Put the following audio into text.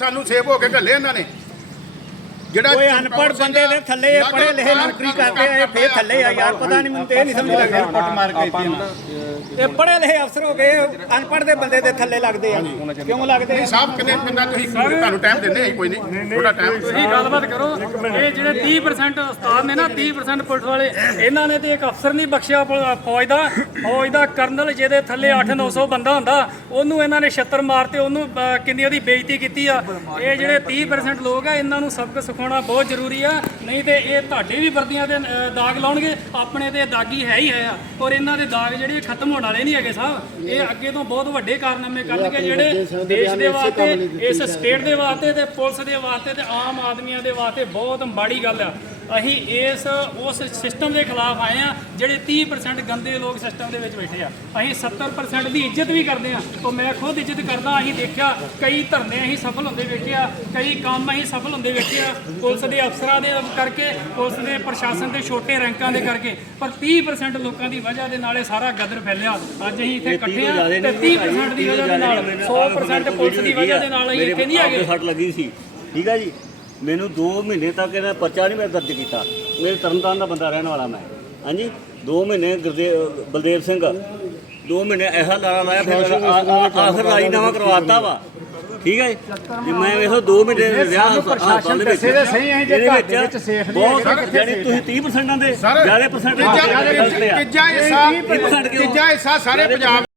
ਸਾਨੂੰ ਸੇਵ ਹੋ ਕੇ ਘੱਲੇ ਇਹਨਾਂ ਨੇ। ਜਿਹੜਾ ਕੋਈ ਅਨਪੜ੍ਹ ਬੰਦੇ ਦੇ ਥੱਲੇ ਇਹ ਪੜ੍ਹੇ ਲਿਖੇ ਨੌਕਰੀ ਕਰਦੇ ਆ ਇਹ ਫੇਰ ਥੱਲੇ ਆ ਯਾਰ ਪਤਾ ਨਹੀਂ ਮੈਨੂੰ ਤੇ ਨਹੀਂ ਸਮਝ ਲੱਗਦਾ। ਕੁੱਟ ਮਾਰ ਕੇ ਇਹ ਪੜ੍ਹੇ ਲਿਖੇ ਅਫਸਰ ਹੋ ਗਏ ਅਨਪੜ੍ਹ ਦੇ ਬੰਦੇ ਦੇ ਥੱਲੇ ਲੱਗਦੇ ਆ। ਕਿਉਂ ਲੱਗਦੇ ਆ? ਸਾਹਿਬ ਕਿੰਨੇ ਕਿੰਨਾ ਤੁਸੀਂ ਤੁਹਾਨੂੰ ਟਾਈਮ ਦਿੰਦੇ ਆ ਕੋਈ ਨਹੀਂ। ਥੋੜਾ ਟਾਈਮ ਤੁਸੀਂ ਗੱਲਬਾਤ ਕਰੋ। ਇਹ ਜਿਹੜੇ 30% ਉਸਤਾਦ ਨੇ ਨਾ 30% ਪੁਲਿਸ ਵਾਲੇ ਇਹਨਾਂ ਨੇ ਤੇ ਇੱਕ ਅਫਸਰ ਨਹੀਂ ਬਖਸ਼ਿਆ ਫੌਜ ਦਾ। ਫੌਜ ਦਾ ਕਰਨਲ ਜਿਹਦੇ ਥੱਲੇ 8-900 ਬੰਦਾ ਹੁੰਦਾ ਉਹਨੂੰ ਇਹਨਾਂ ਨੇ ਛੱਤਰ ਮਾਰਤੇ ਉਹਨੂੰ ਅਹ, ਕਿੰਨੀ ਉਹਦੀ ਬੇਇੱਜ਼ਤੀ ਕੀਤੀ ਆ। ਇਹ ਜਿਹੜੇ 30% ਲੋਕ ਆ ਇਹਨਾਂ ਨੂੰ ਸਬਕ ਸਿਖਾਉਣਾ ਬਹੁਤ ਜ਼ਰੂਰੀ ਆ। ਨਹੀਂ ਤੇ ਇਹ ਤੁਹਾਡੇ ਵੀ ਵਰਦੀਆਂ ਤੇ ਅਹ, ਦਾਗ ਲਾਉਣਗੇ ਆਪਣੇ ਤੇ ਦਾਗੀ ਹੈ ਹੀ ਹੈ ਆ। ਔਰ ਇਹਨਾਂ ਦੇ ਦਾਗ ਜਿਹੜੇ ਖਤਮ ਹੋਣ ਵਾਲੇ ਨਹੀਂ ਹੈਗੇ ਸਾਹਿਬ। ਇਹ ਅੱਗੇ ਤੋਂ ਬਹੁਤ ਵੱਡੇ ਕਾਰਨਾਮੇ ਕਰਨਗੇ ਜਿਹੜੇ ਦੇਸ਼ ਦੇ ਵਾਸਤੇ ਇਸ ਸਟੇਟ ਦੇ ਵਾਸਤੇ ਤੇ ਪੁਲਿਸ ਦੇ ਵਾਸਤੇ ਤੇ ਆਮ ਆਦਮੀਆਂ ਦੇ ਵਾਸਤੇ ਬਹੁਤ ਮਾੜੀ ਗੱਲ ਆ। ਅਸੀਂ ਇਸ ਉਸ ਸਿਸਟਮ ਦੇ ਖਿਲਾਫ ਆਏ ਆ ਜਿਹੜੇ 30% ਗੰਦੇ ਲੋਕ ਸਿਸਟਮ ਦੇ ਵਿੱਚ ਬੈਠੇ ਆ। ਅਸੀਂ 70% ਦੀ ਇੱਜ਼ਤ ਵੀ ਕਰਦੇ ਆ ਉਹ ਮੈਂ ਖੁਦ ਇੱਜ਼ਤ ਕਰਦਾ ਅਸੀਂ ਦੇਖਿਆ ਕਈ ਧਰਨੇ ਅਸੀਂ ਸਫਲ ਹੁੰਦੇ ਵੇਖੇ ਆ ਕਈ ਕੰਮ ਅਸੀਂ ਸਫਲ ਹੁੰਦੇ ਵੇਖੇ ਆ ਪੁਲਿਸ ਦੇ ਅਫਸਰਾਂ ਦੇ ਕਰਕੇ ਪੁਲਿਸ ਦੇ ਪ੍ਰਸ਼ਾਸਨ ਦੇ ਛੋਟੇ ਰੈਂਕਾਂ ਦੇ ਕਰਕੇ। ਪਰ 30% ਲੋਕਾਂ ਦੀ ਵਜ੍ਹਾ ਦੇ ਨਾਲ ਇਹ ਸਾਰਾ ਗਦਰ ਫੈਲਿਆ। ਅੱਜ ਅਸੀਂ ਇੱਥੇ ਇਕੱਠੇ ਆ ਤੇ 30% ਦੀ ਵਜ੍ਹਾ ਦੇ ਨਾਲ 100% ਪੁਲਿਸ ਦੀ ਵਜ੍ਹਾ ਦੇ ਨਾਲ ਅਸੀਂ ਇੱਥੇ ਨਹੀਂ ਹੈਗੇ। ਸੱਟ ਲੱਗੀ ਸੀ। ਠੀਕ ਹੈ ਜੀ? ਮੈਨੂੰ 2 ਮਹੀਨੇ ਤੱਕ ਇਹਦਾ ਪਰਚਾ ਨਹੀਂ ਮੈਂ ਦਰਜ ਕੀਤਾ। ਮੇਰੇ ਤਰਨਤਾਰਨ ਦਾ ਬੰਦਾ ਰਹਿਣ ਵਾਲਾ ਮੈਂ। ਹਾਂਜੀ? 2 ਮਹੀਨੇ ਗੁਰਦੇਵ ਬਲਦੇਵ ਸਿੰਘ। 2 ਮਹੀਨੇ ਐਸਾ ਲਾਰਾ ਲਾਇਆ ਫਿਰ ਆਖਰ ਰਾਜੀਨਾਮਾ ਕਰਵਾਤਾ ਵਾ। ਠੀਕ ਹੈ ਜੀ? ਮੈਂ ਵੇਖੋ 2 ਮਹੀਨੇ ਦੇ ਵਿਆਹ ਹਸਪਤਾਲ ਦੇ ਵਿੱਚ ਸਹੀ ਹੈ ਜੇ ਘਰ ਦੇ ਵਿੱਚ ਸੇਫ ਨਹੀਂ ਬਹੁਤ ਜਾਨੀ ਤੁਸੀਂ 30% ਦੇ ਸਰ ਜ਼ਿਆਦਾ ਪਰਸੈਂਟ ਤੀਜਾ ਹਿੱਸਾ ਤੀਜਾ ਹਿੱਸਾ ਸਾਰੇ ਪੰਜਾਬ